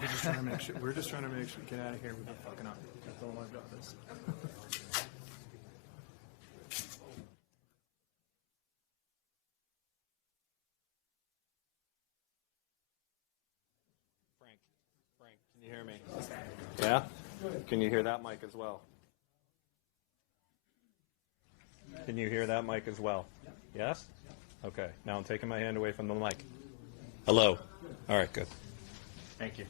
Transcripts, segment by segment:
We're just trying to make sure. Get out of here. We're fucking up. That's all our job is. Frank, can you hear me? Yeah? Can you hear that mic as well? Can you hear that mic as well? Yes? Okay. Now I'm taking my hand away from the mic. Hello. All right, good. Thank you.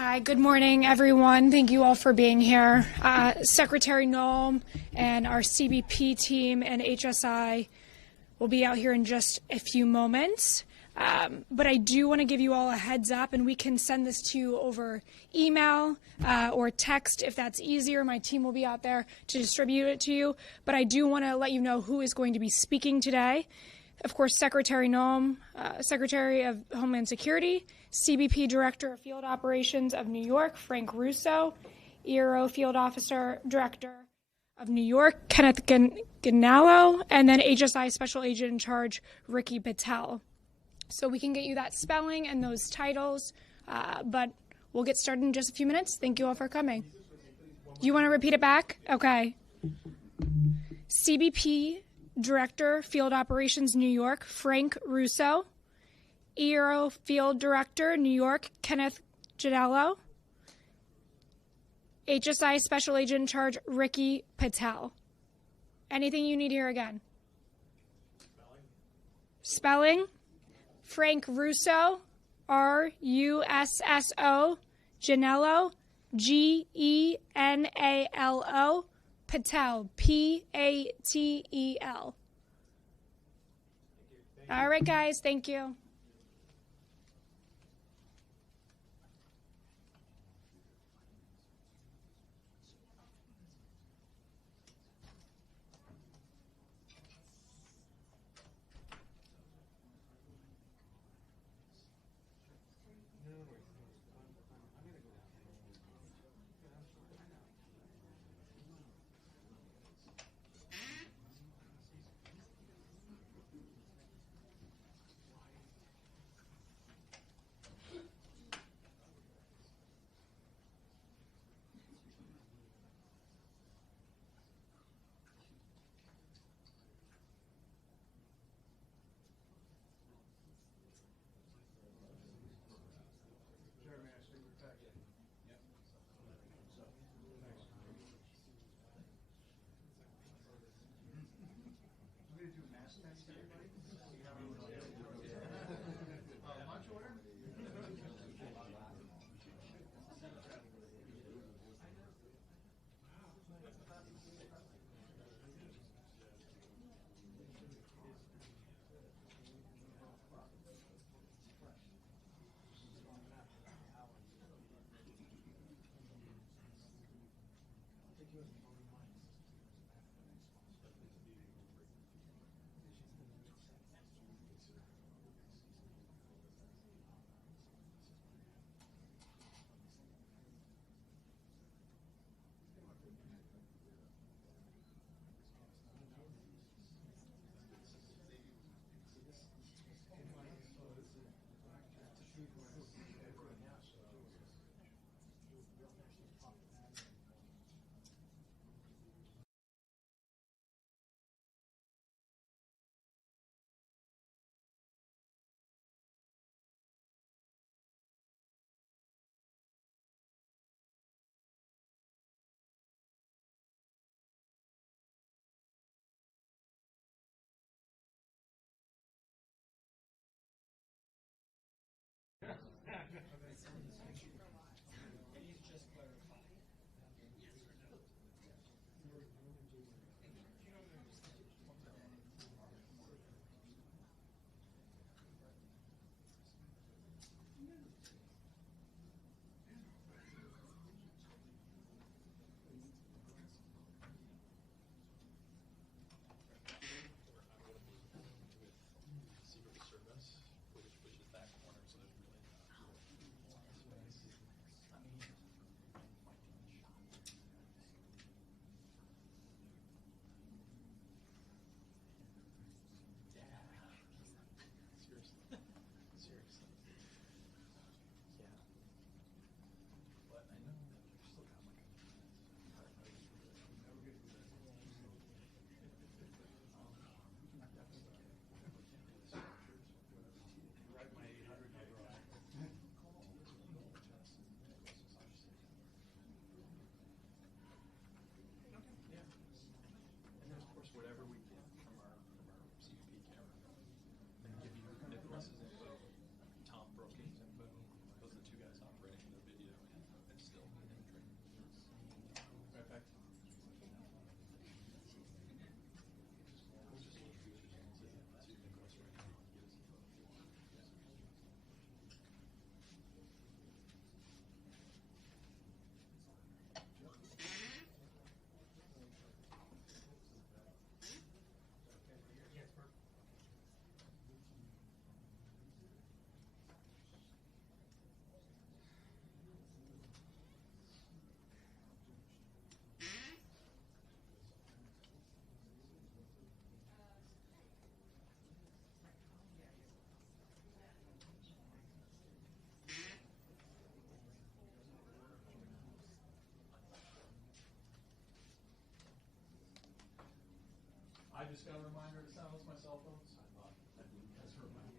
Hi, good morning, everyone. Thank you all for being here. Secretary Noem and our CBP team and HSI will be out here in just a few moments. But I do want to give you all a heads up, and we can send this to you over email or text if that's easier. My team will be out there to distribute it to you. But I do want to let you know who is going to be speaking today. Of course, Secretary Noem, Secretary of Homeland Security, CBP Director of Field Operations of New York, Frank Russo, ERO Field Officer Director of New York, Kenneth Ganallo, and then HSI Special Agent in Charge, Ricky Patel. So we can get you that spelling and those titles, but we'll get started in just a few minutes. Thank you all for coming. You want to repeat it back? Okay. CBP Director, Field Operations, New York, Frank Russo. ERO Field Director, New York, Kenneth Ganallo. HSI Special Agent in Charge, Ricky Patel. Anything you need here again? Spelling? Frank Russo, R-U-S-S-O, Ganallo, G-E-N-A-L-O, Patel, P-A-T-E-L. All right, guys, thank you. I just got a reminder to silence my cell phones. I thought that that's her reminder.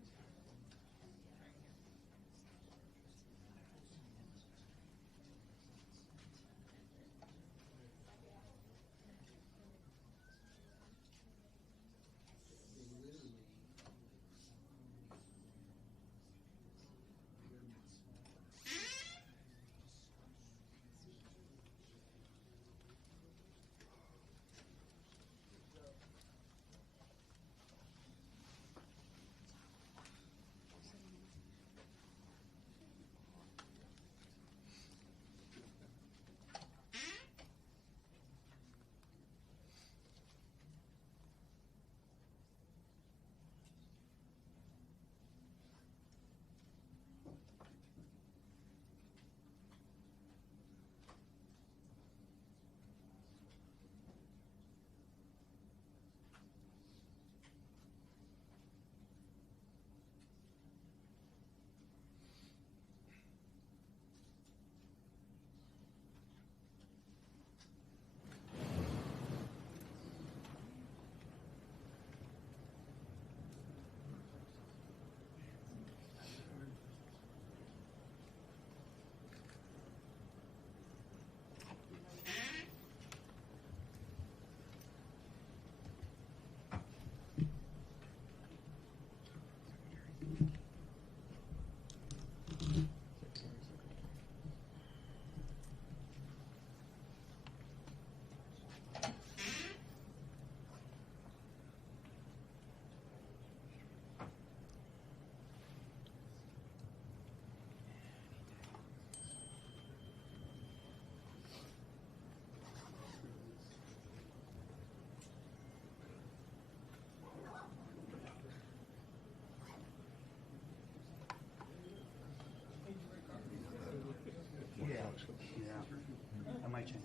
They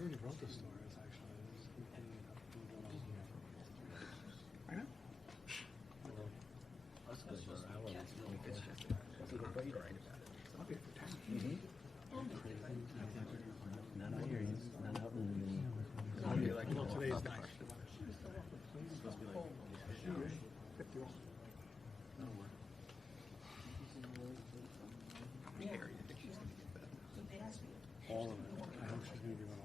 already wrote the stories, actually. I know. Well, today's nice. Supposed to be like 51. All of it. I hope she's going to give it all.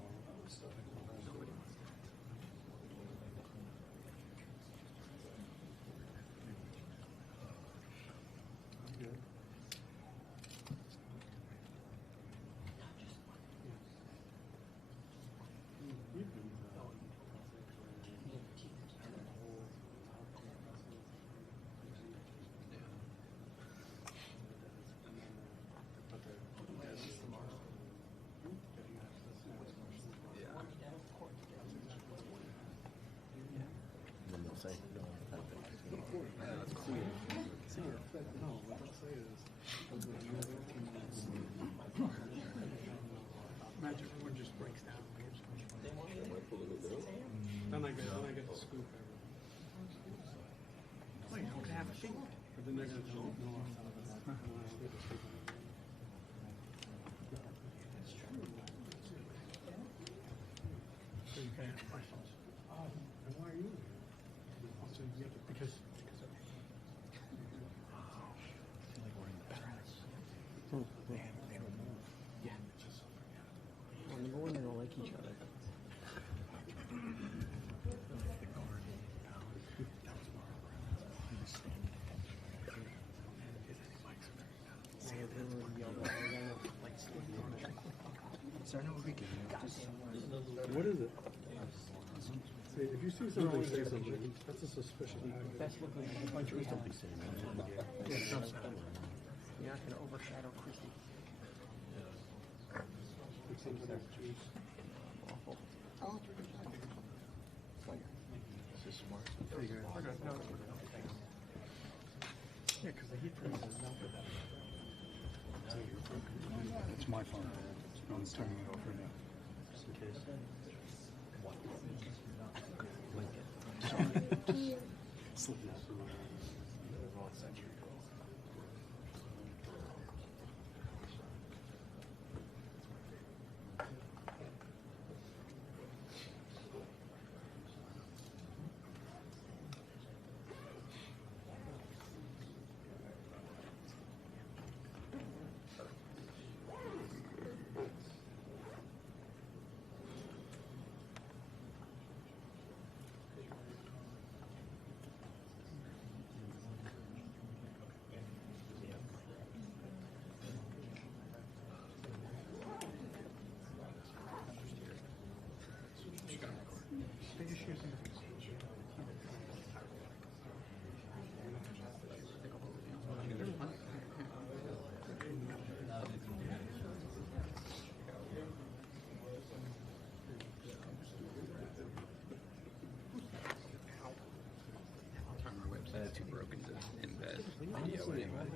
I'm good. Imagine everyone just breaks down. Then I get the scoop. Wait, you don't have a thing. But then they're going to tell me, no, I'm not. So you can ask questions. And why are you here? So you have to, because they don't move. Yeah, it's just so forgettable. Well, number one, they don't like each other. What is it? See, if you see something, say something. That's a suspicious act. Best looking bunch of people. Yeah, Trump's you're not going to overshadow Kristi. Awful. This is smart. Yeah, because the heat freezes melted that. It's my phone. I'm turning it over now. Just in case. Sorry. Too broken to embed video anyway.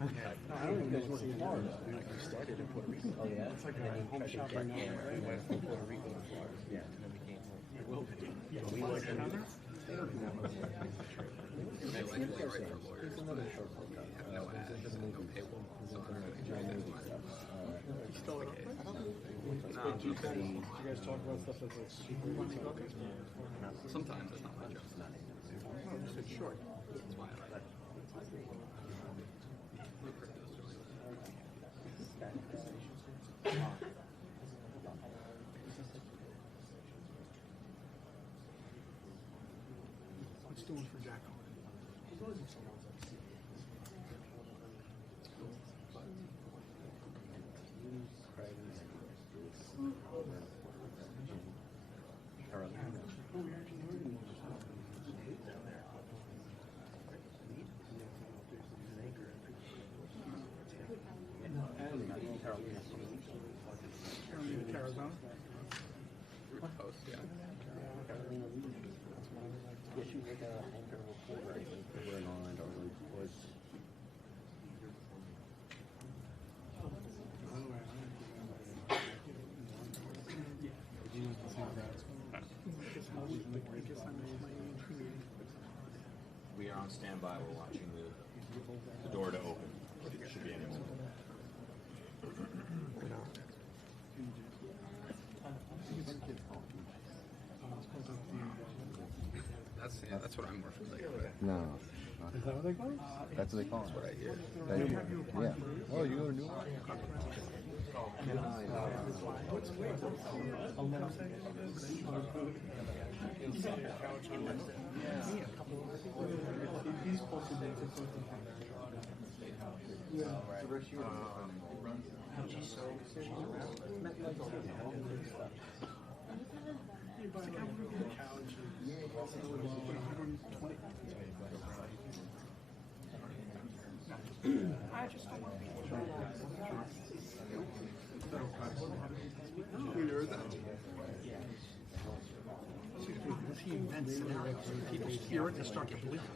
I I don't even know what's in Florida. Like we started in Puerto Rico. Oh yeah. It's like a home shop right now. Right? We went from Puerto Rico to Florida. Yeah. And then we came home. It will be. Yeah. We went down there. They don't do that much. Maybe like we write for lawyers. Have no ads and no paywall. So I don't know. You still like it? No. Did you guys talk about stuff that's like super exotic? Sometimes it's not my job. No, just it's short. That's why I like it. What's doing for Jack? Arizona? Post, yeah. Yeah, she was like a anchor reporter, I think, over in Holland or was. We are on standby. We're watching the door to open. It should be anyone. That's what I'm more familiar with. No. Is that what they call it? That's what they call it. That's what I hear. Yeah. Oh, you go to New York? I just don't want to be You heard that? He invents scenarios. People hear it and start to believe it.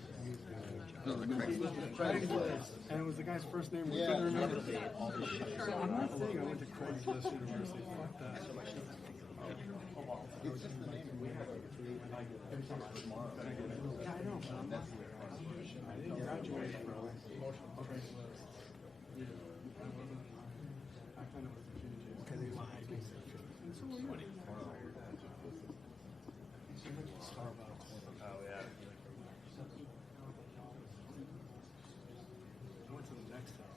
No, the Craigslist. Craigslist. And it was the guy's first name we couldn't remember. I'm not saying I went to Craigslist University. Fuck that. It's just the name we have. Yeah, I know. I didn't graduate from Craigslist. I kind of was a kid. Okay, they lied. And so were you. Starbucks. Oh yeah. I went to the next town.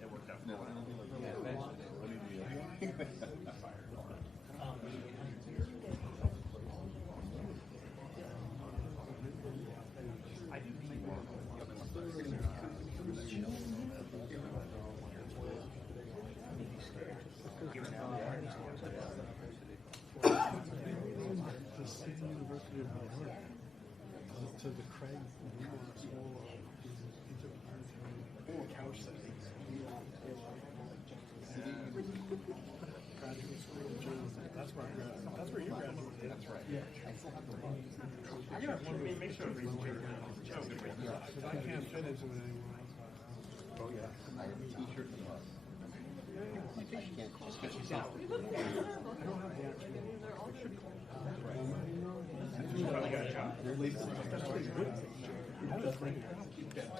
It worked out. The State University of New York to the Craig School of couch settings. Graduate school of journalism. That's where I graduated. That's where you graduated. That's right. Yeah. I got one make sure because I can't fit into it anymore. Oh, yeah. I have a t-shirt from us. I can't just get yourself. I don't have the actual. You probably got a job. That's pretty good.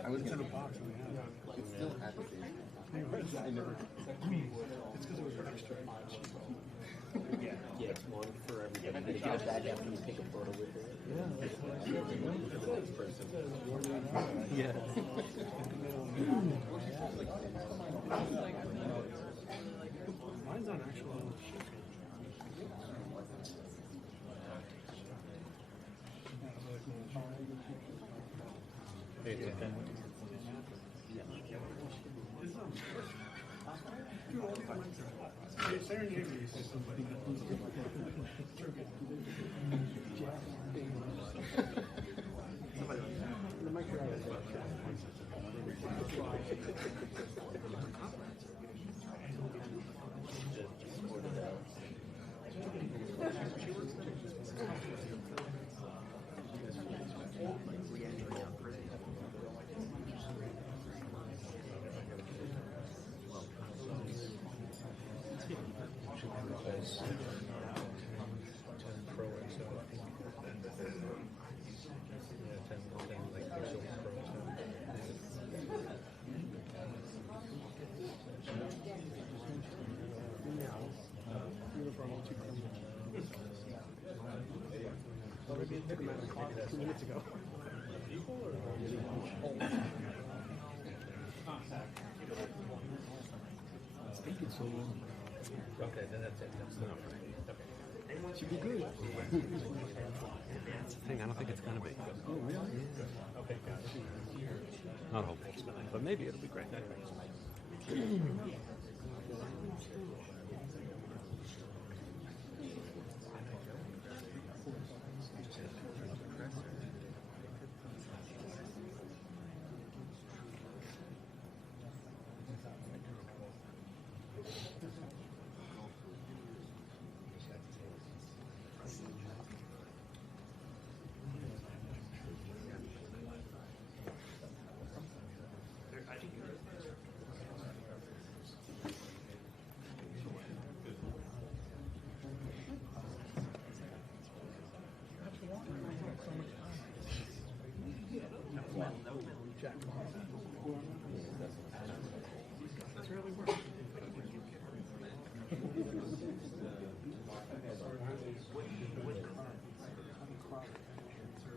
I was To going the to box and we had it. It's still at the station. I never. It's because it was an extra. Yeah, it's one for everybody. You get it back after you take a photo with it. Yeah. Mine's on actual shit. Serendipity is somebody that Already took him out of the car 2 minutes ago. It's taking so long. Okay, then that's it. That's enough. Should be good. That's the thing. I don't think it's gonna be. Oh, really? Okay, gotcha. Not hopeful, but maybe it'll be great.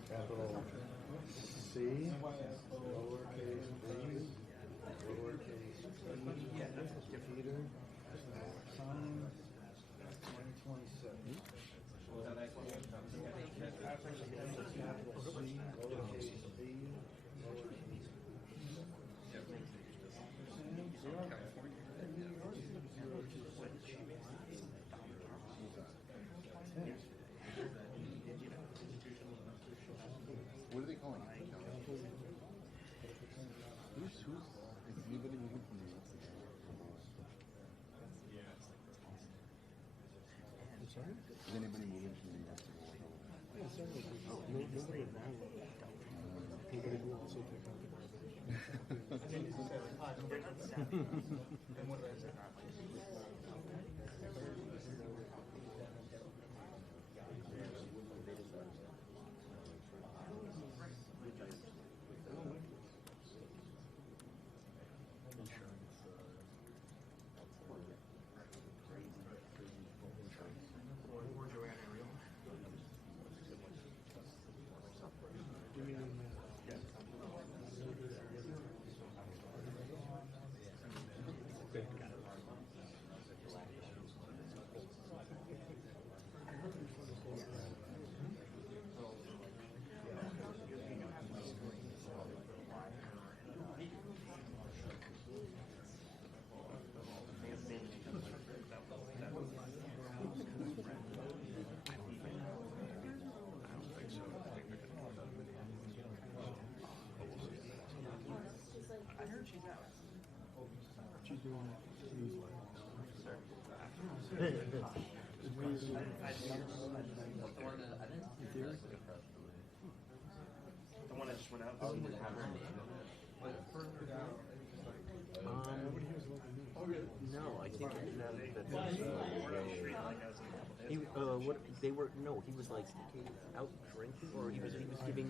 Capital C, lowercase b, lowercase Peter, sign, 2027. Capital C, lowercase b, What are they calling it? Who's is anybody moving from the I'm sorry? Is anybody moving from the Yeah, certainly. Oh, nobody around. Nobody will also take out the She's doing The one that just went out. Oh, you didn't have her name. No, I think he what they were he was like out drinking, or he was giving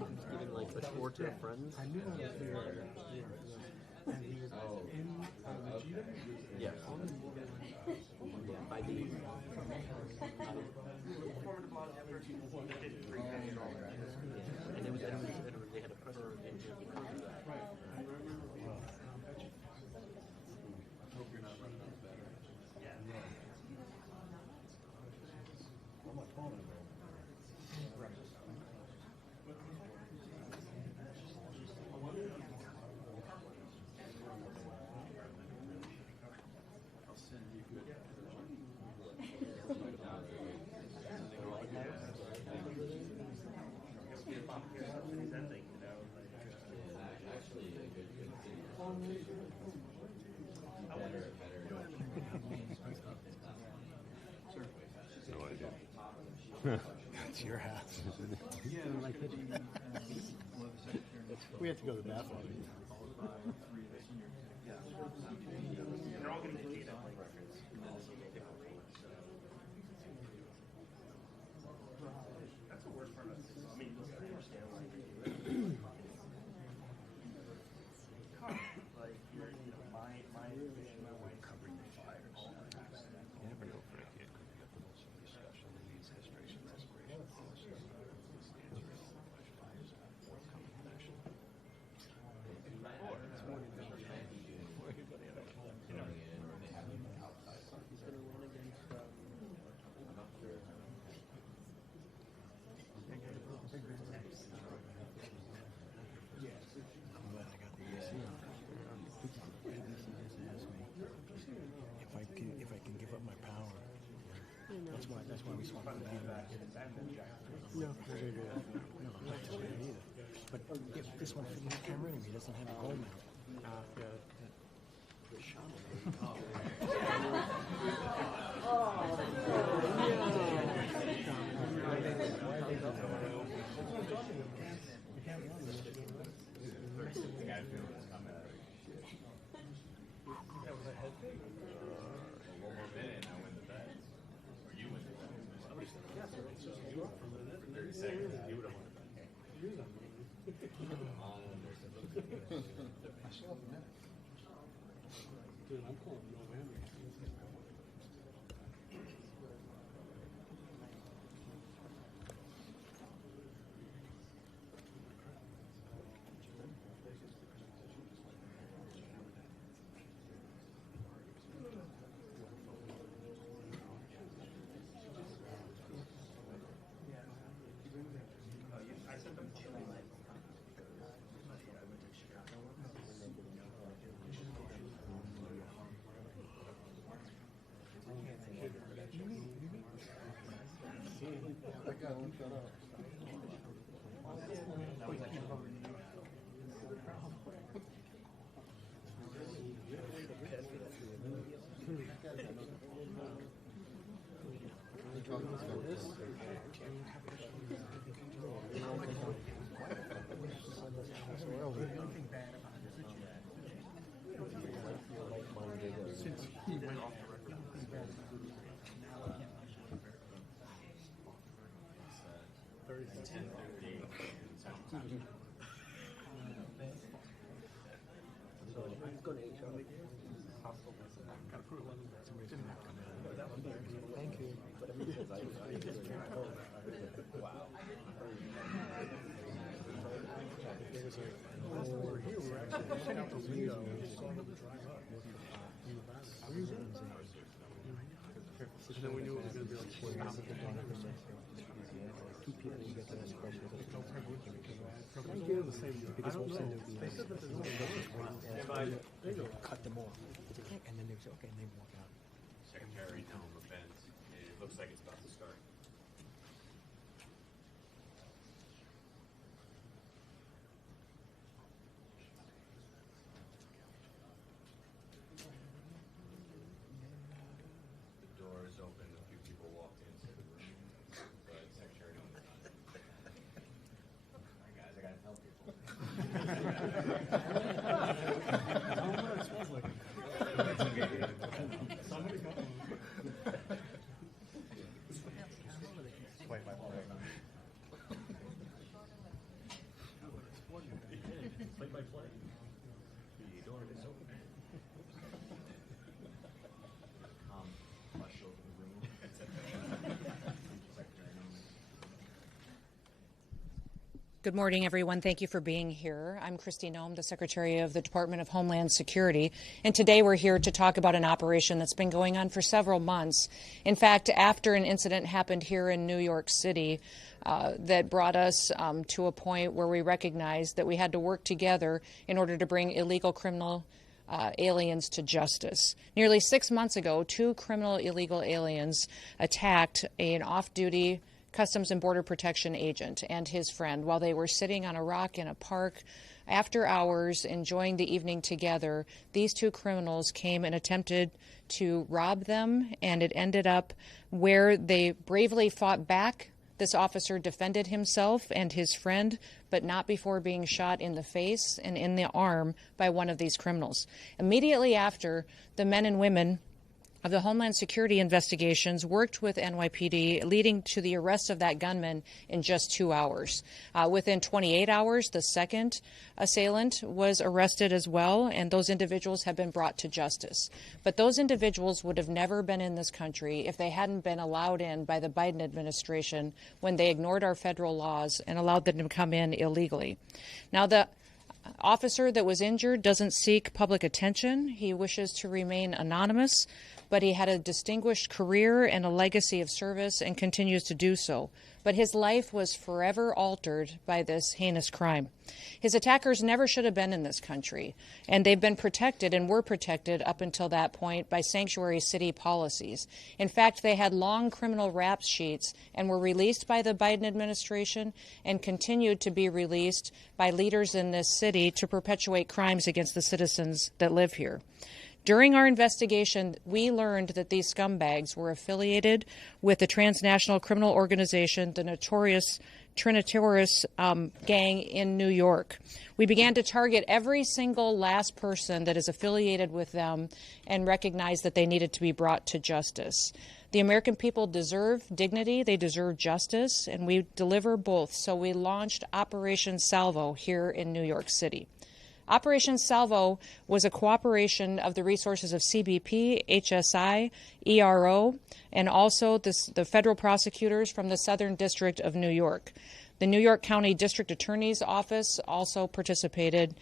like a tour to friends. I knew I was there. And he was in Regina? Yes. By the And they had a press release. It's your house. Yeah, like we have to go to the bathroom. They're all going to be data records. That's the worst part of it. I mean, I understand like you're, my wife covering the fires. You never know, Frankie. It could be up to those discussions. That's why we swapped it. No, that's not either. But if this one fits in the camera and he doesn't have a goal mount. Dude, I'm calling Noem. That guy won't shut up. Since he went off the record. Thank you. And then we knew it was going to be like 4 hours. Two people who get to ask questions. Thank you. Because I don't we'll send know. them They said that there's no and they'll cut them off. And then they say, okay, and they walk out. Secretary Noem event. It looks like it's about to start. The door is open. A few people walked into the room, but Secretary Noem is not. All right, guys, I gotta tell people. Play by play. The door is open. Flush over the room. Secretary Noem. Good morning, everyone. Thank you for being here. I'm Kristi Noem, the Secretary of the Department of Homeland Security, and today we're here to talk about an operation that's been going on for several months. In fact, after an incident happened here in New York City that brought us to a point where we recognized that we had to work together in order to bring illegal criminal aliens to justice. Nearly 6 months ago, 2 criminal illegal aliens attacked an off-duty Customs and Border Protection agent and his friend while they were sitting on a rock in a park after hours enjoying the evening together. These 2 criminals came and attempted to rob them, and it ended up where they bravely fought back. This officer defended himself and his friend, but not before being shot in the face and in the arm by one of these criminals. Immediately after, the men and women of the Homeland Security investigations worked with NYPD, leading to the arrest of that gunman in just 2 hours. Within 28 hours, the second assailant was arrested as well, and those individuals have been brought to justice. But those individuals would have never been in this country if they hadn't been allowed in by the Biden administration when they ignored our federal laws and allowed them to come in illegally. Now, the officer that was injured doesn't seek public attention. He wishes to remain anonymous. but he had a distinguished career and a legacy of service and continues to do so. But his life was forever altered by this heinous crime. His attackers never should have been in this country, and they've been protected and were protected up until that point by sanctuary city policies. In fact, they had long criminal rap sheets and were released by the Biden administration and continued to be released by leaders in this city to perpetuate crimes against the citizens that live here. During our investigation, we learned that these scumbags were affiliated with the transnational criminal organization, the notorious Trinitaris gang in New York. We began to target every single last person that is affiliated with them and recognized that they needed to be brought to justice. The American people deserve dignity, they deserve justice, and we deliver both. So we launched Operation Salvo here in New York City. Operation Salvo was a cooperation of the resources of CBP, HSI, ERO, and also the federal prosecutors from the Southern District of New York. The New York County District Attorney's Office also participated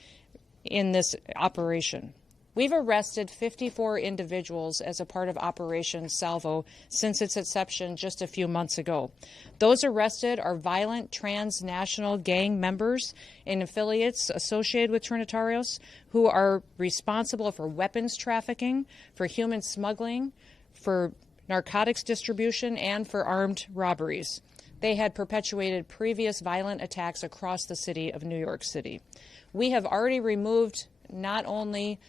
in this operation. We've arrested 54 individuals as a part of Operation Salvo since its inception just a few months ago. Those arrested are violent transnational gang members and affiliates associated with Trinitarios who are responsible for weapons trafficking, for human smuggling, for narcotics distribution, and for armed robberies. They had perpetuated previous violent attacks across the city of New York City. We have already removed not only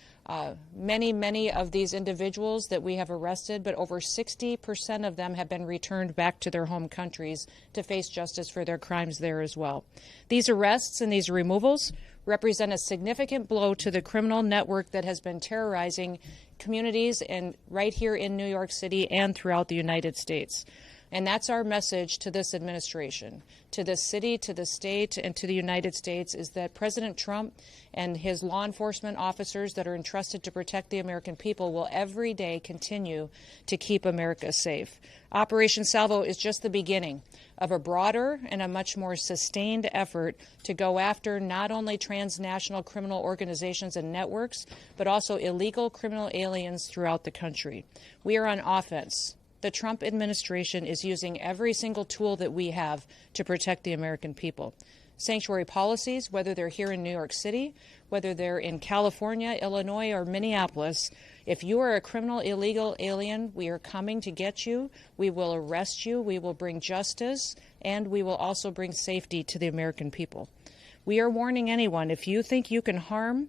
many of these individuals that we have arrested, but over 60% of them have been returned back to their home countries to face justice for their crimes there as well. These arrests and these removals represent a significant blow to the criminal network that has been terrorizing communities and right here in New York City and throughout the United States. And that's our message to this administration, to this city, to the state, and to the United States, is that President Trump and his law enforcement officers that are entrusted to protect the American people will every day continue to keep America safe. Operation Salvo is just the beginning of a broader and a much more sustained effort to go after not only transnational criminal organizations and networks, but also illegal criminal aliens throughout the country. We are on offense. The Trump administration is using every single tool that we have to protect the American people. Sanctuary policies, whether they're here in New York City, whether they're in California, Illinois, or Minneapolis, if you are a criminal illegal alien, we are coming to get you. We will arrest you. We will bring justice, and we will also bring safety to the American people. We are warning anyone, if you think you can harm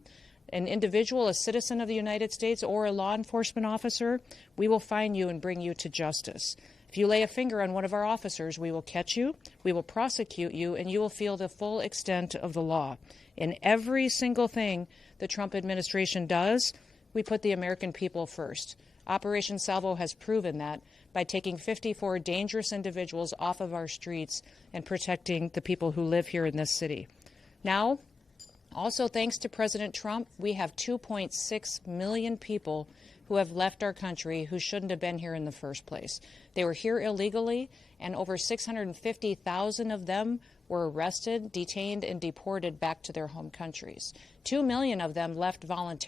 an individual, a citizen of the United States, or a law enforcement officer, we will find you and bring you to justice. If you lay a finger on one of our officers, we will catch you, we will prosecute you, and you will feel the full extent of the law. In every single thing the Trump administration does, we put the American people first. Operation Salvo has proven that by taking 54 dangerous individuals off of our streets and protecting the people who live here in this city. Now, also, thanks to President Trump, we have 2.6 million people who have left our country who shouldn't have been here in the first place. They were here illegally, and over 650,000 of them were arrested, detained, and deported back to their home countries. 2 million of them left voluntarily.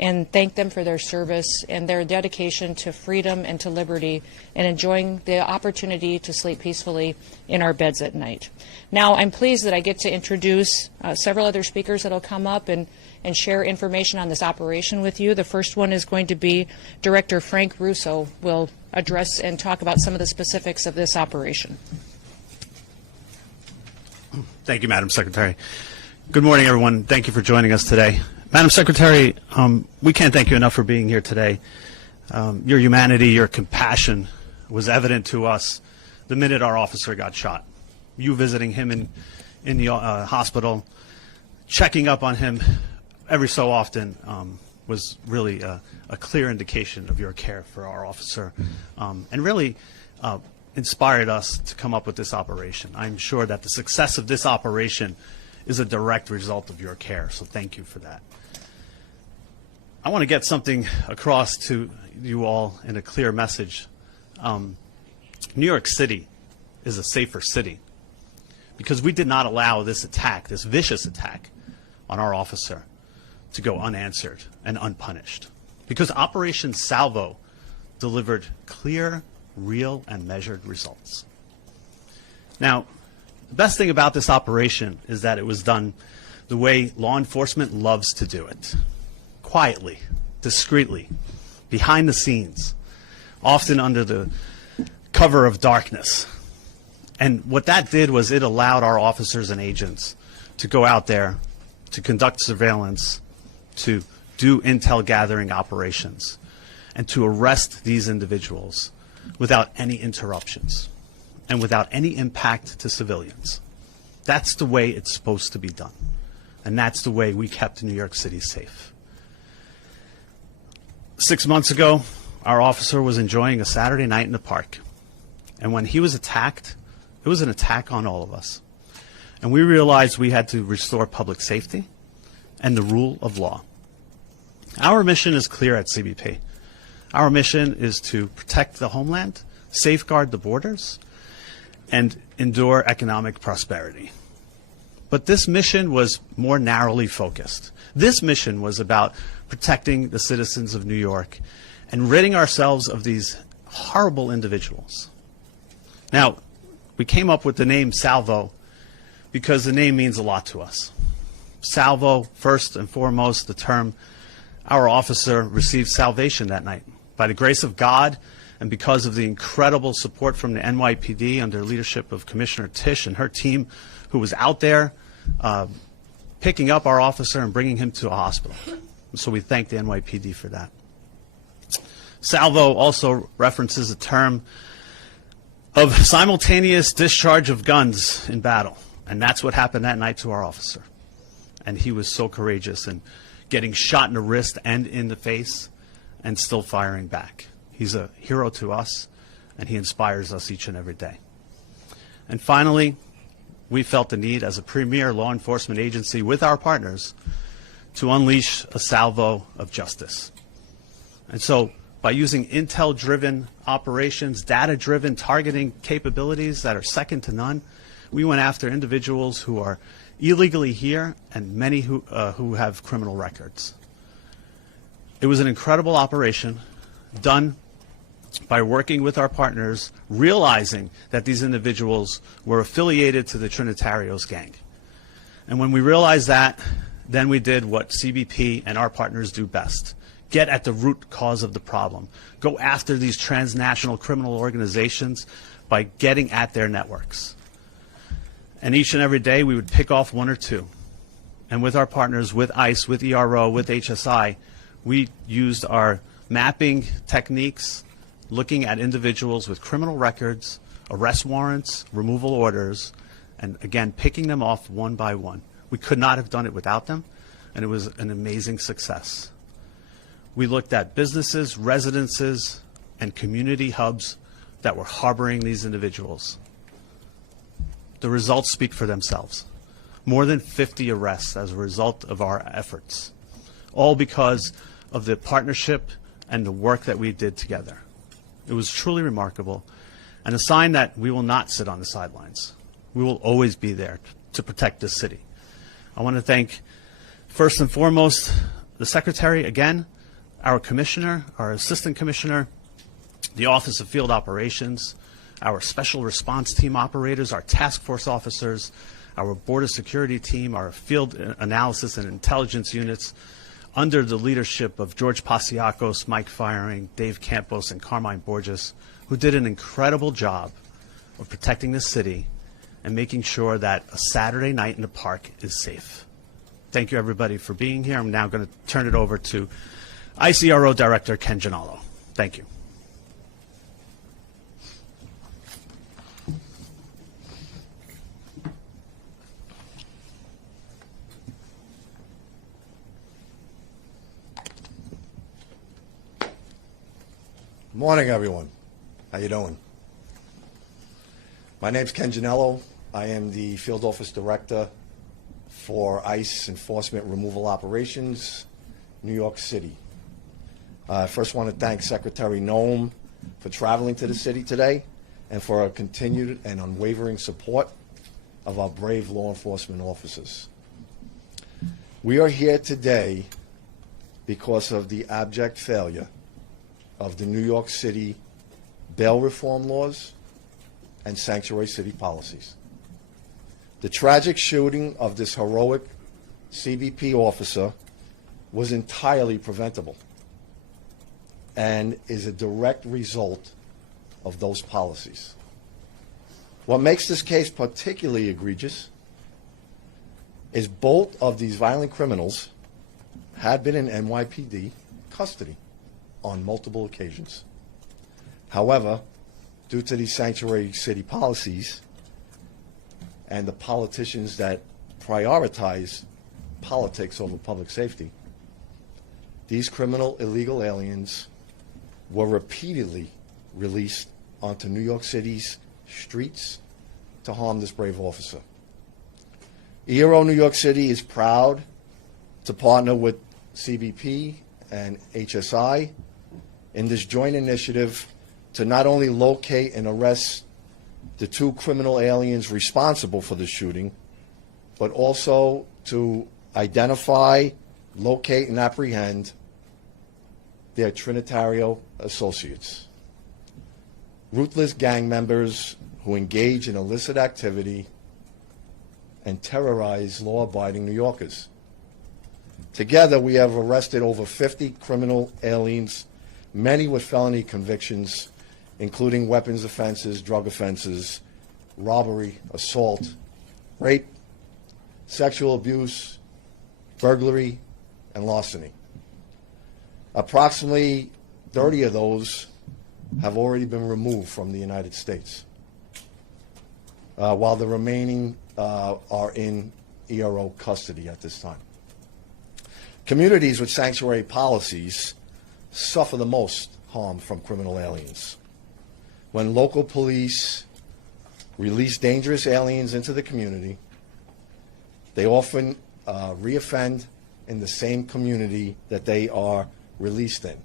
and thank them for their service and their dedication to freedom and to liberty and enjoying the opportunity to sleep peacefully in our beds at night. Now, I'm pleased that I get to introduce several other speakers that will come up and share information on this operation with you. The first one is going to be Director Frank Russo will address and talk about some of the specifics of this operation. Thank you, Madam Secretary. Good morning, everyone. Thank you for joining us today. Madam Secretary, we can't thank you enough for being here today. Your humanity, your compassion was evident to us the minute our officer got shot. You visiting him in the hospital, checking up on him every so often was really a clear indication of your care for our officer, and really inspired us to come up with this operation. I'm sure that the success of this operation is a direct result of your care, so thank you for that. I want to get something across to you all in a clear message. New York City is a safer city because we did not allow this attack, this vicious attack on our officer, to go unanswered and unpunished, because Operation Salvo delivered clear, real, and measured results. Now, the best thing about this operation is that it was done the way law enforcement loves to do it: quietly, discreetly, behind the scenes, often under the cover of darkness. And what that did was it allowed our officers and agents to go out there, to conduct surveillance, to do intel gathering operations, and to arrest these individuals without any interruptions and without any impact to civilians. That's the way it's supposed to be done. And that's the way we kept New York City safe. 6 months ago, our officer was enjoying a Saturday night in the park. And when he was attacked, it was an attack on all of us. And we realized we had to restore public safety and the rule of law. Our mission is clear at CBP. Our mission is to protect the homeland, safeguard the borders, and endure economic prosperity. But this mission was more narrowly focused. This mission was about protecting the citizens of New York and ridding ourselves of these horrible individuals. Now, we came up with the name Salvo because the name means a lot to us. Salvo, first and foremost, the term our officer received salvation that night. By the grace of God and because of the incredible support from the NYPD under leadership of Commissioner Tisch and her team, who was out there picking up our officer and bringing him to a hospital. So we thank the NYPD for that. Salvo also references a term of simultaneous discharge of guns in battle. And that's what happened that night to our officer. And he was so courageous in getting shot in the wrist and in the face and still firing back. He's a hero to us, and he inspires us each and every day. And finally, we felt the need as a premier law enforcement agency with our partners to unleash a salvo of justice. And so by using intel-driven operations, data-driven targeting capabilities that are second to none, we went after individuals who are illegally here and many who have criminal records. It was an incredible operation done by working with our partners, realizing that these individuals were affiliated to the Trinitarios gang. And when we realized that, then we did what CBP and our partners do best: get at the root cause of the problem. Go after these transnational criminal organizations by getting at their networks. And each and every day we would pick off one or two. And with our partners, with ICE, with ERO, with HSI, we used our mapping techniques, looking at individuals with criminal records, arrest warrants, removal orders, and again, picking them off one by one. We could not have done it without them, and it was an amazing success. We looked at businesses, residences, and community hubs that were harboring these individuals. The results speak for themselves. More than 50 arrests as a result of our efforts, all because of the partnership and the work that we did together. It was truly remarkable, and a sign that we will not sit on the sidelines. We will always be there to protect this city. I want to thank, first and foremost, the Secretary, again, our Commissioner, our Assistant Commissioner, the Office of Field Operations, our Special Response Team operators, our task force officers, our Border Security Team, our Field Analysis and Intelligence units, under the leadership of George Pasiakos, Mike Firing, Dave Campos, and Carmine Borges, who did an incredible job of protecting the city and making sure that a Saturday night in the park is safe. Thank you, everybody, for being here. I'm now going to turn it over to ICRO Director Ken Gianallo. Thank you. Morning, everyone. How you doing? My name's Ken Gianallo. I am the Field Office Director for ICE Enforcement Removal Operations, New York City. I first want to thank Secretary Noem for traveling to the city today and for our continued and unwavering support of our brave law enforcement officers. We are here today because of the abject failure of the New York City bail reform laws and sanctuary city policies. The tragic shooting of this heroic CBP officer was entirely preventable and is a direct result of those policies. What makes this case particularly egregious is both of these violent criminals had been in NYPD custody on multiple occasions. However, due to these sanctuary city policies and the politicians that prioritize politics over public safety, these criminal illegal aliens were repeatedly released onto New York City's streets to harm this brave officer. ERO New York City is proud to partner with CBP and HSI in this joint initiative to not only locate and arrest the two criminal aliens responsible for the shooting, but also to identify, locate, and apprehend their Trinitario associates, ruthless gang members who engage in illicit activity and terrorize law-abiding New Yorkers. Together, we have arrested over 50 criminal aliens, many with felony convictions, including weapons offenses, drug offenses, robbery, assault, rape, sexual abuse, burglary, and larceny. Approximately 30 of those have already been removed from the United States, while the remaining are in ERO custody at this time. Communities with sanctuary policies suffer the most harm from criminal aliens. When local police release dangerous aliens into the community, they often reoffend in the same community that they are released in.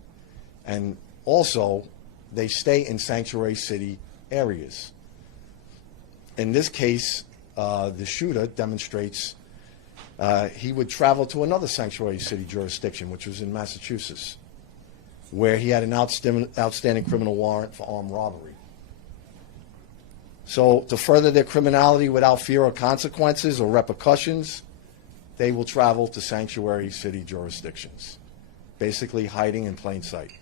And also, they stay in sanctuary city areas. In this case, the shooter demonstrates he would travel to another sanctuary city jurisdiction, which was in Massachusetts, where he had an outstanding criminal warrant for armed robbery. So to further their criminality without fear of consequences or repercussions, they will travel to sanctuary city jurisdictions, basically hiding in plain sight.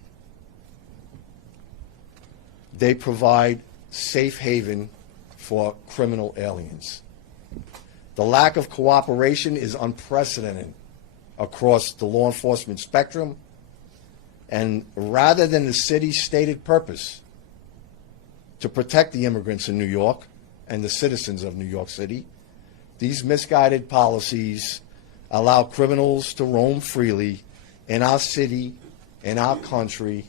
They provide safe haven for criminal aliens. The lack of cooperation is unprecedented across the law enforcement spectrum, and rather than the city's stated purpose to protect the immigrants in New York and the citizens of New York City, these misguided policies allow criminals to roam freely in our city, in our country,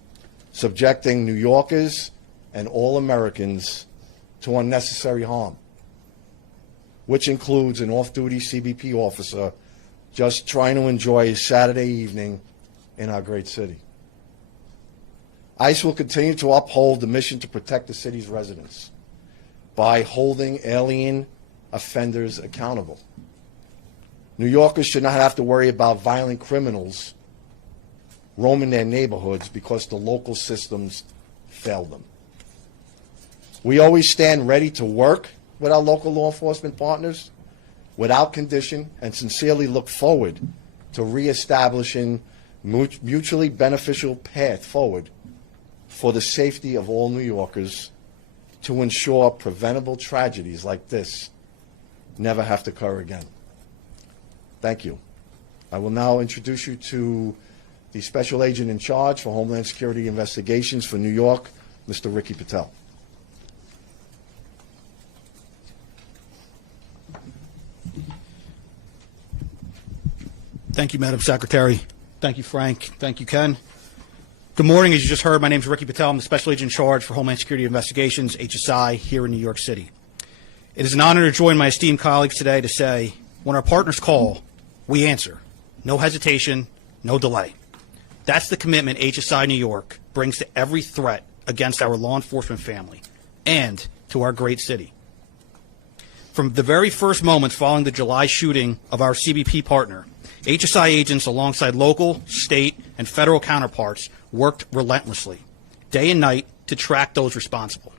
subjecting New Yorkers and all Americans to unnecessary harm, which includes an off-duty CBP officer just trying to enjoy his Saturday evening in our great city. ICE will continue to uphold the mission to protect the city's residents by holding alien offenders accountable. New Yorkers should not have to worry about violent criminals roaming their neighborhoods because the local systems failed them. We always stand ready to work with our local law enforcement partners without condition and sincerely look forward to reestablishing mutually beneficial path forward for the safety of all New Yorkers to ensure preventable tragedies like this never have to occur again. Thank you. I will now introduce you to the Special Agent in Charge for Homeland Security Investigations for New York, Mr. Ricky Patel. Thank you, Madam Secretary. Thank you, Frank. Thank you, Ken. Good morning. As you just heard, my name is Ricky Patel. I'm the Special Agent in Charge for Homeland Security Investigations, HSI, here in New York City. It is an honor to join my esteemed colleagues today to say, when our partners call, we answer. No hesitation, no delay. That's the commitment HSI New York brings to every threat against our law enforcement family and to our great city. From the very first moments following the July shooting of our CBP partner, HSI agents alongside local, state, and federal counterparts worked relentlessly, day and night, to track those responsible.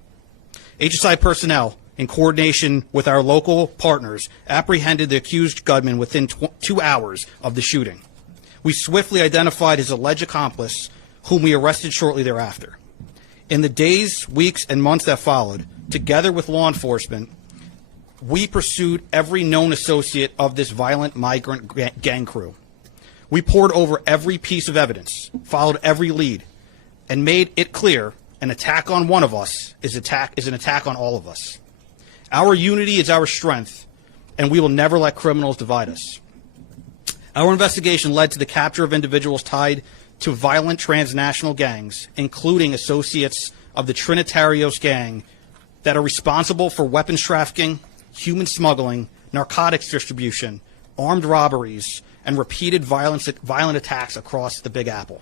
HSI personnel, in coordination with our local partners, apprehended the accused gunman within 2 hours of the shooting. We swiftly identified his alleged accomplice, whom we arrested shortly thereafter. In the days, weeks, and months that followed, together with law enforcement, we pursued every known associate of this violent migrant gang crew. We pored over every piece of evidence, followed every lead, and made it clear an attack on one of us is an attack on all of us. Our unity is our strength, and we will never let criminals divide us. Our investigation led to the capture of individuals tied to violent transnational gangs, including associates of the Trinitarios gang that are responsible for weapons trafficking, human smuggling, narcotics distribution, armed robberies, and repeated violent attacks across the Big Apple.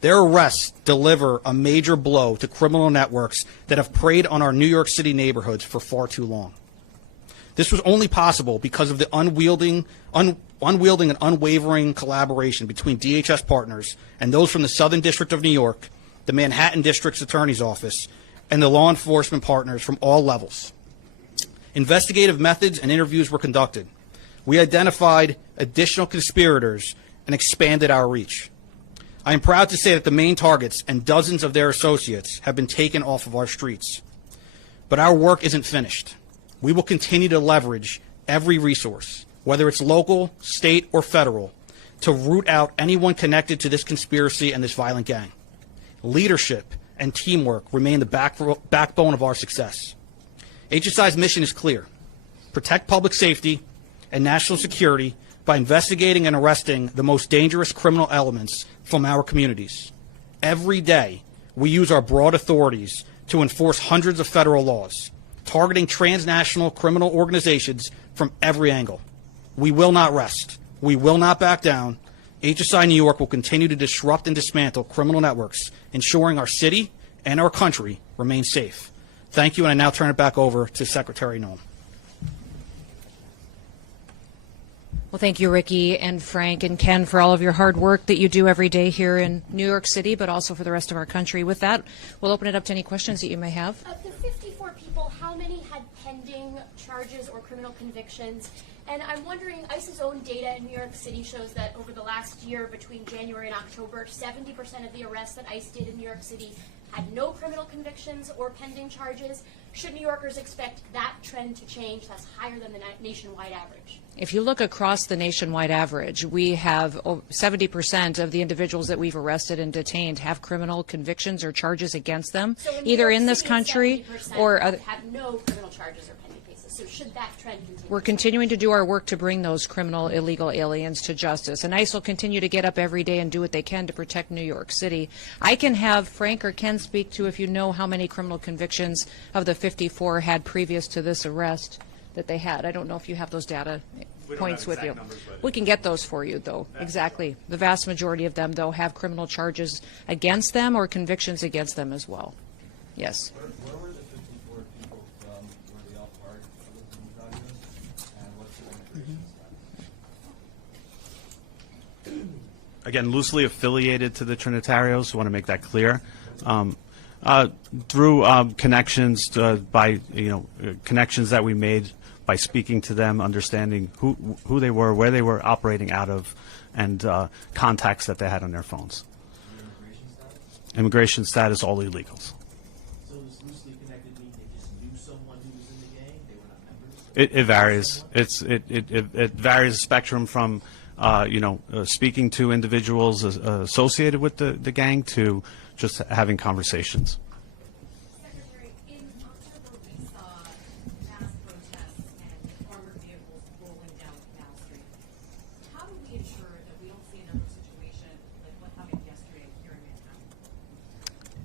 Their arrests deliver a major blow to criminal networks that have preyed on our New York City neighborhoods for far too long. This was only possible because of the unwielding and unwavering collaboration between DHS partners and those from the Southern District of New York, the Manhattan District's Attorney's Office, and the law enforcement partners from all levels. Investigative methods and interviews were conducted. We identified additional conspirators and expanded our reach. I am proud to say that the main targets and dozens of their associates have been taken off of our streets. But our work isn't finished. We will continue to leverage every resource, whether it's local, state, or federal, to root out anyone connected to this conspiracy and this violent gang. Leadership and teamwork remain the backbone of our success. HSI's mission is clear: protect public safety and national security by investigating and arresting the most dangerous criminal elements from our communities. Every day, we use our broad authorities to enforce hundreds of federal laws, targeting transnational criminal organizations from every angle. We will not rest. We will not back down. HSI New York will continue to disrupt and dismantle criminal networks, ensuring our city and our country remain safe. Thank you, and I now turn it back over to Secretary Noem. Well, thank you, Ricky and Frank and Ken, for all of your hard work that you do every day here in New York City, but also for the rest of our country. With that, we'll open it up to any questions that you may have. Of the 54 people, how many had pending charges or criminal convictions? And I'm wondering, ICE's own data in New York City shows that over the last year, between January and October, 70% of the arrests that ICE did in New York City had no criminal convictions or pending charges. Should New Yorkers expect that trend to change? That's higher than the nationwide average. If you look across the nationwide average, we have 70% of the individuals that we've arrested and detained have criminal convictions or charges against them, so either in this country or other. Have no criminal charges or pending cases. So should that trend continue? We're continuing to do our work to bring those criminal illegal aliens to justice, and ICE will continue to get up every day and do what they can to protect New York City. I can have Frank or Ken speak to if you know how many criminal convictions of the 54 had previous to this arrest that they had. I don't know if you have those data points with you. We can get those for you, though. Exactly. The vast majority of them, though, have criminal charges against them or convictions against them as well. Yes. Where were the 54 people from? Were they all part of the project? And what's the immigration status? again, loosely affiliated to the Trinitarios. I want to make that clear. Through connections by connections that we made by speaking to them, understanding who they were, where they were operating out of, and contacts that they had on their phones. Immigration status, all illegals. So this loosely connected mean they just knew someone who was in the gang? They were not members? It varies. It varies a spectrum from speaking to individuals associated with the gang to just having conversations. Secretary, in October we saw mass protests and armored vehicles rolling down Canal Street. How do we ensure that we don't see another situation like what happened yesterday here in Manhattan?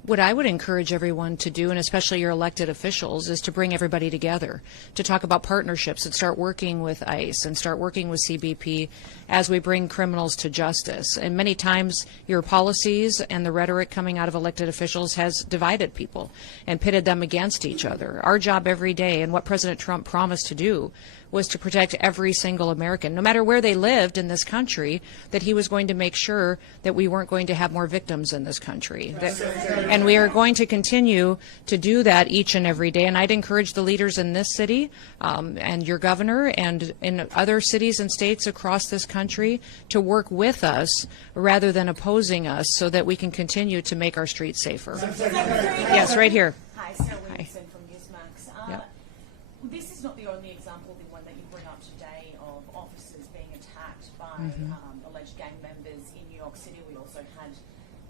What I would encourage everyone to do, and especially your elected officials, is to bring everybody together, to talk about partnerships and start working with ICE and start working with CBP as we bring criminals to justice. And many times your policies and the rhetoric coming out of elected officials has divided people and pitted them against each other. Our job every day, and what President Trump promised to do, was to protect every single American, no matter where they lived in this country, that he was going to make sure that we weren't going to have more victims in this country. And we are going to continue to do that each and every day. And I'd encourage the leaders in this city and your governor and in other cities and states across this country to work with us rather than opposing us so that we can continue to make our streets safer. Yes, right here. Hi, Sarah Williamson from Newsmax. This is not the only example, the one that you bring up today, of officers being attacked by alleged gang members in New York City. We also had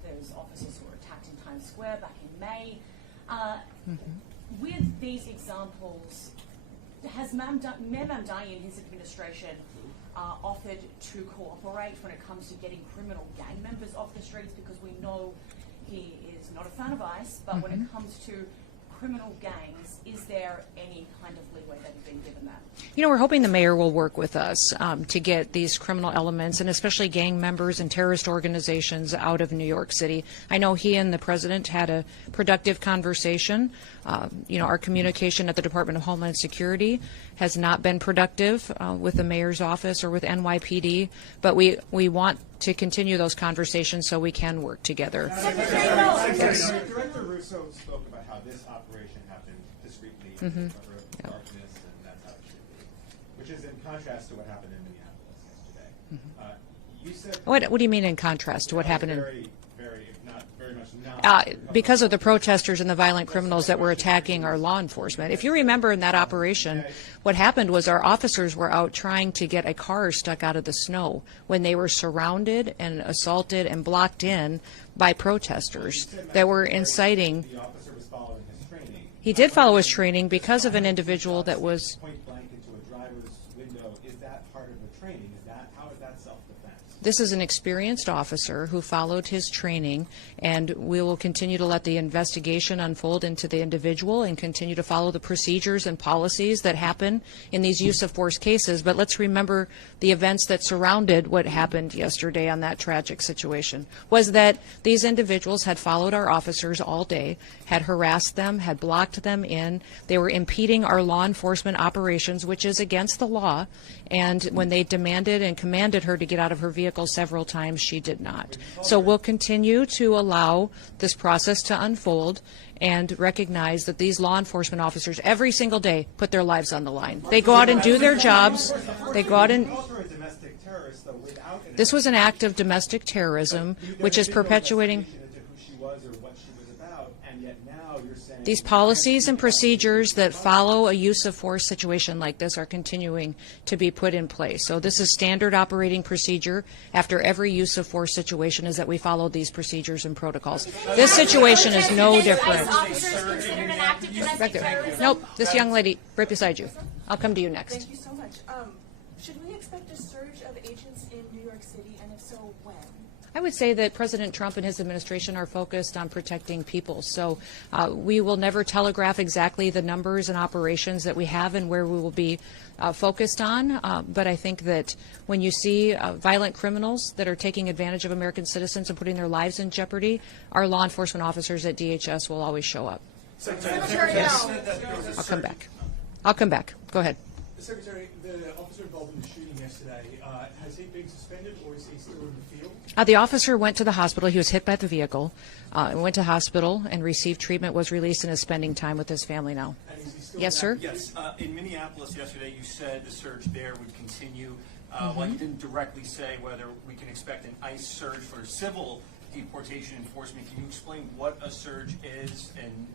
those officers who were attacked in Times Square back in May. With these examples, has Mayor Mamdani and his administration offered to cooperate when it comes to getting criminal gang members off the streets? Because we know he is not a fan of ICE, but when it comes to criminal gangs, is there any kind of leeway that has been given that? You know, we're hoping the mayor will work with us to get these criminal elements and especially gang members and terrorist organizations out of New York City. I know he and the president had a productive conversation. Our communication at the Department of Homeland Security has not been productive with the mayor's office or with NYPD, but we want to continue those conversations so we can work together. Yes. Director Russo spoke about how this operation happened discreetly in the cover of darkness, and that's how it should be, which is in contrast to what happened in Minneapolis yesterday. You said What do you mean in contrast to what happened in? Very much not. Because of the protesters and the violent criminals that were attacking our law enforcement. If you remember in that operation, what happened was our officers were out trying to get a car stuck out of the snow when they were surrounded and assaulted and blocked in by protesters that were inciting. The officer was following his training. He did follow his training because of an individual that was Point blank into a driver's window. Is that part of the training? How is that self-defense? This is an experienced officer who followed his training, and we will continue to let the investigation unfold into the individual and continue to follow the procedures and policies that happen in these use of force cases. But let's remember the events that surrounded what happened yesterday on that tragic situation was that these individuals had followed our officers all day, had harassed them, had blocked them in. They were impeding our law enforcement operations, which is against the law. And when they demanded and commanded her to get out of her vehicle several times, she did not. So we'll continue to allow this process to unfold and recognize that these law enforcement officers every single day put their lives on the line. They go out and do their jobs. They go out and... This was an act of domestic terrorism, which is perpetuating... These policies and procedures that follow a use of force situation like this are continuing to be put in place. So this is standard operating procedure after every use of force situation, is that we follow these procedures and protocols. This situation is no different. Back there. Nope, this young lady right beside you. I'll come to you next. Thank you so much. Should we expect a surge of agents in New York City, and if so, when? I would say that President Trump and his administration are focused on protecting people. So we will never telegraph exactly the numbers and operations that we have and where we will be focused on. But I think that when you see violent criminals that are taking advantage of American citizens and putting their lives in jeopardy, our law enforcement officers at DHS will always show up. I'll come back. Go ahead. Secretary, the officer involved in the shooting yesterday, has he been suspended or is he still in the field? The officer went to the hospital. He was hit by the vehicle, went to hospital and received treatment, was released and is spending time with his family now. And is he still Yes, sir? Yes. In Minneapolis yesterday, you said the surge there would continue. While you didn't directly say whether we can expect an ICE surge for civil deportation enforcement, can you explain what a surge is?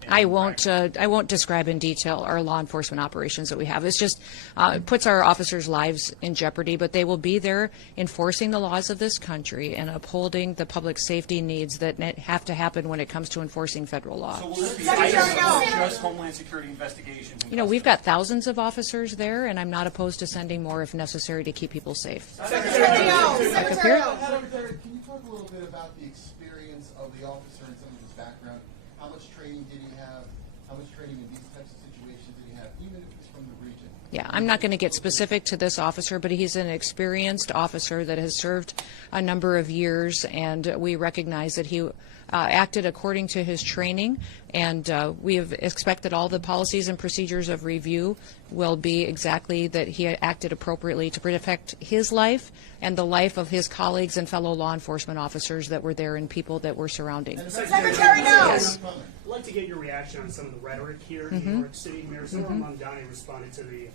I won't describe in detail our law enforcement operations that we have. It's just it puts our officers' lives in jeopardy, but they will be there enforcing the laws of this country and upholding the public safety needs that have to happen when it comes to enforcing federal law. So will this be ICE or just Homeland Security investigations? You know, we've got thousands of officers there, and I'm not opposed to sending more if necessary to keep people safe. Secretary, can you talk a little bit about the experience of the officer and some of his background? How much training did he have? How much training in these types of situations did he have, even if it's from the region? Yeah, I'm not going to get specific to this officer, but he's an experienced officer that has served a number of years, and we recognize that he acted according to his training, and we have expected all the policies and procedures of review will be exactly that he acted appropriately to protect his life and the life of his colleagues and fellow law enforcement officers that were there and people that were surrounding. Secretary Noem. Yes. I'd like to get your reaction on some of the rhetoric here in New York City. Mayor Mamdani responded to the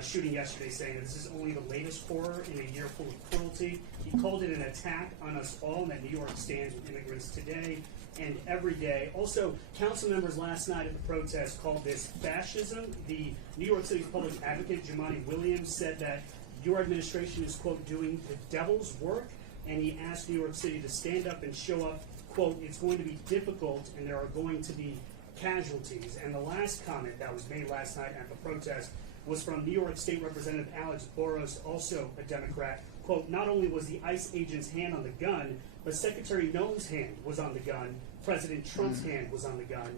shooting yesterday, saying that this is only the latest horror in a year full of cruelty. He called it an attack on us all, and that New York stands with immigrants today and every day. Also, council members last night at the protest called this fascism. The New York City's public advocate, Jumaane Williams, said that your administration is, quote, doing the devil's work, and he asked New York City to stand up and show up, quote, it's going to be difficult and there are going to be casualties. And the last comment that was made last night at the protest was from New York State Representative Alex Boros, also a Democrat. Quote, not only was the ICE agent's hand on the gun, but Secretary Noem's hand was on the gun. President Trump's hand was on the gun.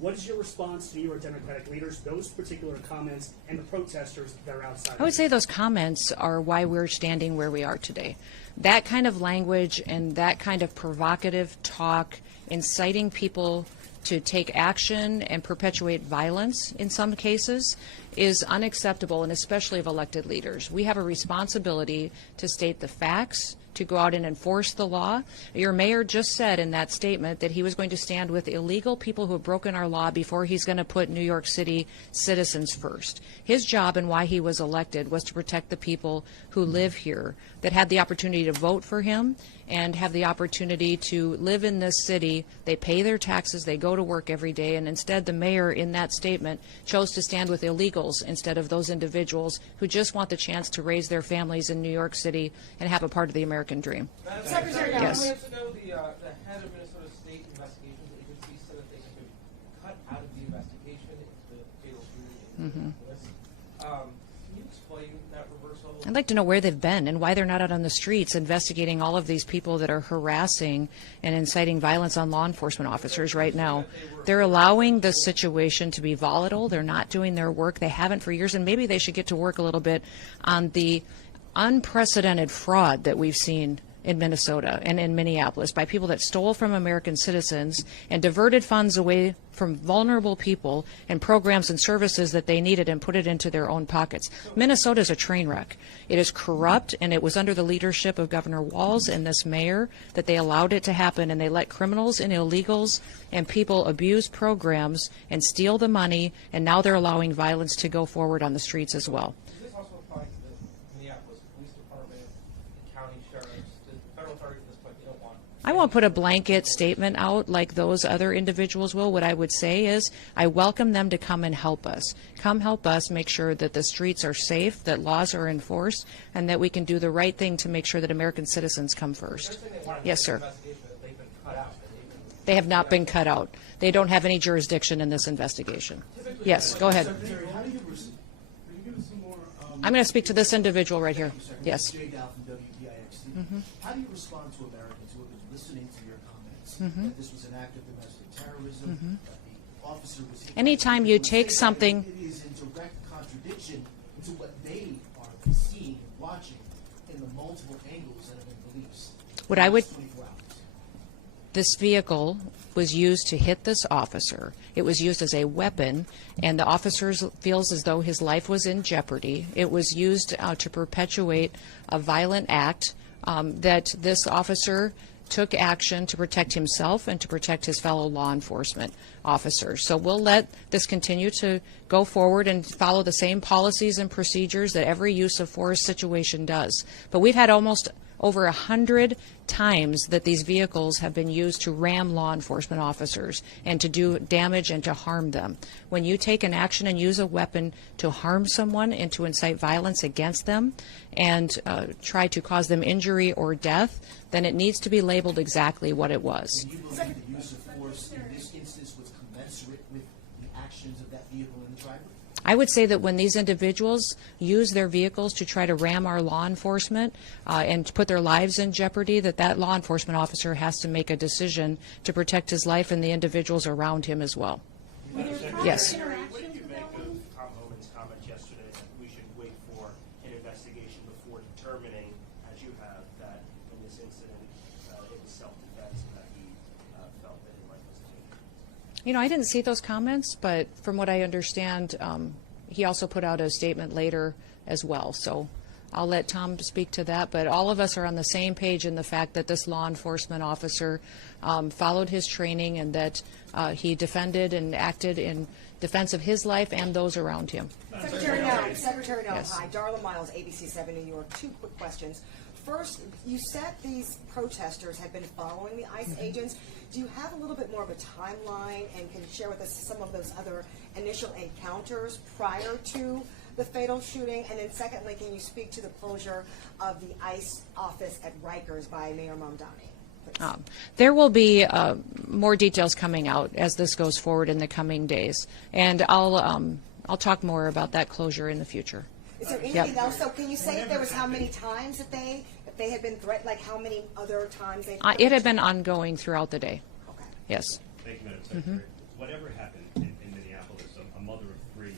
What is your response to New York Democratic leaders, those particular comments, and the protesters that are outside? I would say those comments are why we're standing where we are today. That kind of language and that kind of provocative talk, inciting people to take action and perpetuate violence in some cases, is unacceptable, and especially of elected leaders. We have a responsibility to state the facts, to go out and enforce the law. Your mayor just said in that statement that he was going to stand with illegal people who have broken our law before he's going to put New York City citizens first. His job and why he was elected was to protect the people who live here, that had the opportunity to vote for him and have the opportunity to live in this city. They pay their taxes, they go to work every day, and instead the mayor in that statement chose to stand with illegals instead of those individuals who just want the chance to raise their families in New York City and have a part of the American dream. Secretary, yes. we have to know the head of Minnesota State Investigations Agency said that they have been cut out of the investigation into the fatal shooting in Minneapolis. Can you explain that reversal? I'd like to know where they've been and why they're not out on the streets investigating all of these people that are harassing and inciting violence on law enforcement officers right now. They're allowing the situation to be volatile. They're not doing their work. They haven't for years, and maybe they should get to work a little bit on the unprecedented fraud that we've seen in Minnesota and in Minneapolis by people that stole from American citizens and diverted funds away from vulnerable people and programs and services that they needed and put it into their own pockets. Minnesota is a train wreck. It is corrupt, and it was under the leadership of Governor Walz and this mayor that they allowed it to happen, and they let criminals and illegals and people abuse programs and steal the money, and now they're allowing violence to go forward on the streets as well. I won't put a blanket statement out like those other individuals will. What I would say is I welcome them to come and help us. Come help us make sure that the streets are safe, that laws are enforced, and that we can do the right thing to make sure that American citizens come first. Yes, sir. They have not been cut out. They don't have any jurisdiction in this investigation. Yes, go ahead. I'm going to speak to this individual right here. Yes. How do you respond to Americans who have been listening to your comments that this was an act of domestic terrorism, that the officer was hit? Anytime you take something, it is in direct contradiction to what they are seeing and watching in the multiple angles that have been released. What I would, This vehicle was used to hit this officer. It was used as a weapon, and the officer feels as though his life was in jeopardy. It was used to perpetuate a violent act that this officer took action to protect himself and to protect his fellow law enforcement officers. So we'll let this continue to go forward and follow the same policies and procedures that every use of force situation does. But we've had almost over 100 times that these vehicles have been used to ram law enforcement officers and to do damage and to harm them. When you take an action and use a weapon to harm someone and to incite violence against them and try to cause them injury or death, then it needs to be labeled exactly what it was. Do you believe the use of force in this instance was commensurate with the actions of that vehicle and the driver? I would say that when these individuals use their vehicles to try to ram our law enforcement and to put their lives in jeopardy, that law enforcement officer has to make a decision to protect his life and the individuals around him as well. Yes. What did you make of Tom Homan's comment yesterday that we should wait for an investigation before determining, as you have, that in this incident it was self-defense and that he felt that his life was taken? You know, I didn't see those comments, but from what I understand, he also put out a statement later as well. So I'll let Tom speak to that. But all of us are on the same page in the fact that this law enforcement officer followed his training and that he defended and acted in defense of his life and those around him. Secretary Noem, Yes. hi. Darla Miles, ABC 7 New York. Two quick questions. First, you said these protesters had been following the ICE agents. Do you have a little bit more of a timeline and can share with us some of those other initial encounters prior to the fatal shooting? And then secondly, can you speak to the closure of the ICE office at Rikers by Mayor Mamdani? There will be more details coming out as this goes forward in the coming days, and I'll talk more about that closure in the future. Is there anything else? So can you say if there was how many times that if they had been threatened, like how many other times they? It had been ongoing throughout the day. Okay. Yes. Thank you, Madam Secretary. Whatever happened in Minneapolis, a mother of 3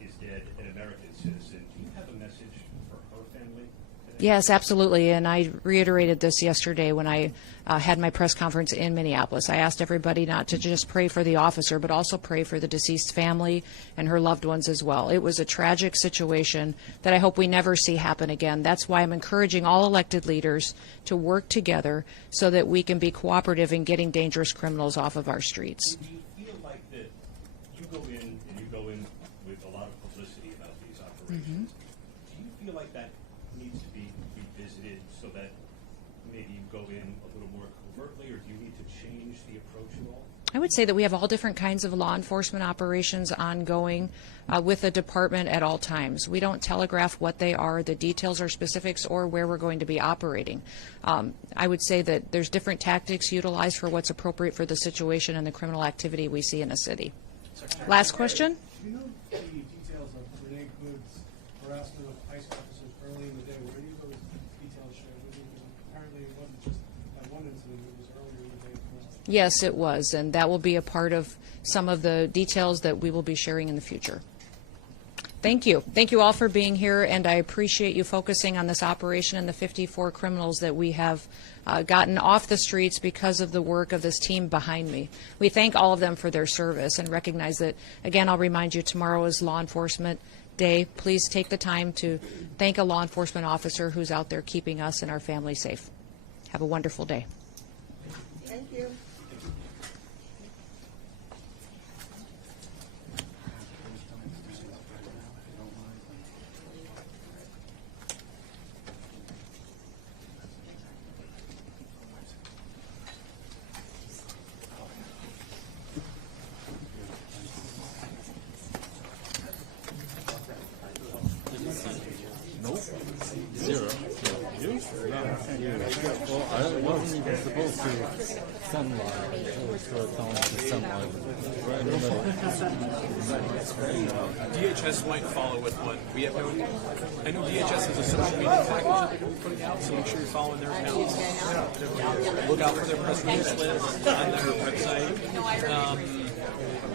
is dead, an American citizen. Do you have a message for her family today? Yes, absolutely. And I reiterated this yesterday when I had my press conference in Minneapolis. I asked everybody not to just pray for the officer, but also pray for the deceased family and her loved ones as well. It was a tragic situation that I hope we never see happen again. That's why I'm encouraging all elected leaders to work together so that we can be cooperative in getting dangerous criminals off of our streets. Do you feel like that you go in with a lot of publicity about these operations? Do you feel like that needs to be revisited so that maybe you go in a little more covertly, or do you need to change the approach at all? I would say that we have all different kinds of law enforcement operations ongoing with the department at all times. We don't telegraph what they are, the details or specifics, or where we're going to be operating. I would say that there's different tactics utilized for what's appropriate for the situation and the criminal activity we see in a city. Last question? Do you know the details of Renee Good's harassment of ICE officers early in the day? Where do those details show? Apparently it wasn't just that one incident, it was earlier in the day as well. Yes, it was, and that will be a part of some of the details that we will be sharing in the future. Thank you. Thank you all for being here, and I appreciate you focusing on this operation and the 54 criminals that we have gotten off the streets because of the work of this team behind me. We thank all of them for their service and recognize that, again, I'll remind you, tomorrow is Law Enforcement Day. Please take the time to thank a law enforcement officer who's out there keeping us and our family safe. Have a wonderful day. Thank you. Nope. 0. You? Well, I wasn't even supposed to send live. I was telling to send live. Right in the middle. DHS might follow with what we have known. I know DHS has a social media package that they're putting out, so make sure you're following their accounts. Look out for their press release list on their website.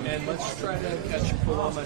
And let's try to catch Paloma.